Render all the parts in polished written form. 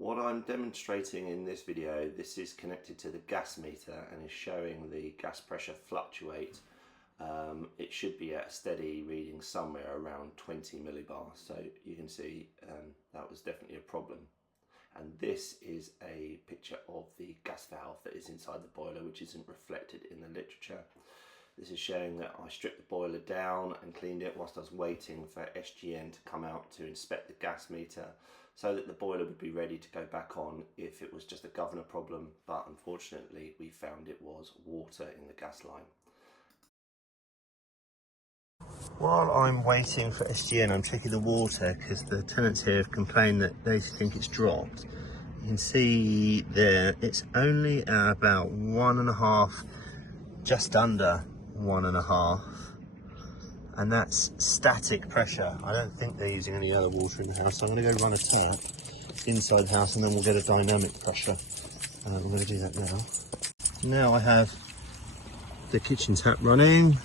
What I'm demonstrating in this video, this is connected to the gas meter and is showing the gas pressure fluctuate. It should be at a steady reading somewhere around 20 millibars, so you can see that was definitely a problem. And this is a picture of the gas valve that is inside the boiler, which isn't reflected in the literature. This is showing that I stripped the boiler down and cleaned it whilst I was waiting for SGN to come out to inspect the gas meter so that the boiler would be ready to go back on if it was just a governor problem, but unfortunately we found it was water in the gas line. While I'm waiting for SGN, I'm checking the water because the tenants here have complained that they think it's dropped. You can see there it's only about 1.5, just under 1.5, and that's static pressure. I don't think they're using any other water in the house, so I'm going to go run a tap inside the house and then we'll get a dynamic pressure. I'm going to do that now. Now I have the kitchen tap running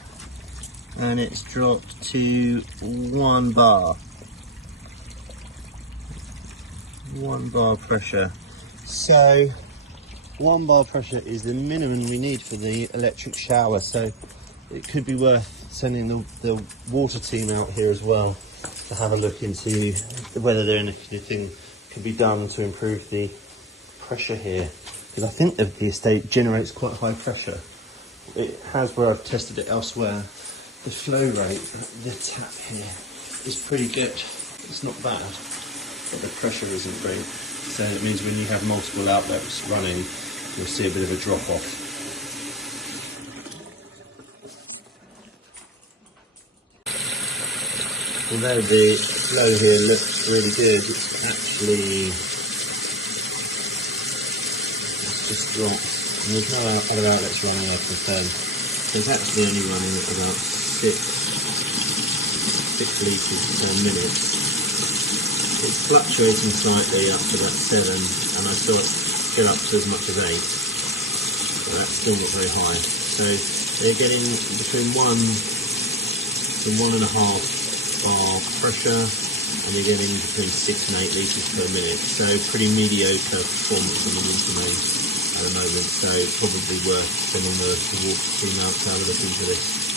and it's dropped to 1 bar. 1 bar pressure. So 1 bar pressure is the minimum we need for the electric shower, so it could be worth sending the water team out here as well to have a look into whether there anything can be done to improve the pressure here, because I think that the estate generates quite high pressure. It has where I've tested it elsewhere. The flow rate, the tap here is pretty good. It's not bad, but the pressure isn't great. So it means when you have multiple outlets running, you'll see a bit of a drop off. Although the flow here looks really good, it's actually just dropped. And there's no other outlets running, I confirm. So it's actually only running at about 6 litres per minute. It's fluctuating slightly up to about 7, and I saw it get up to as much as 8. So that's still not very high. So they're getting between 1 to 1.5 bar pressure, and you're getting between 6 and 8 litres per minute. So pretty mediocre performance on the water main at the moment. So probably worth sending the water team out to have a look into this.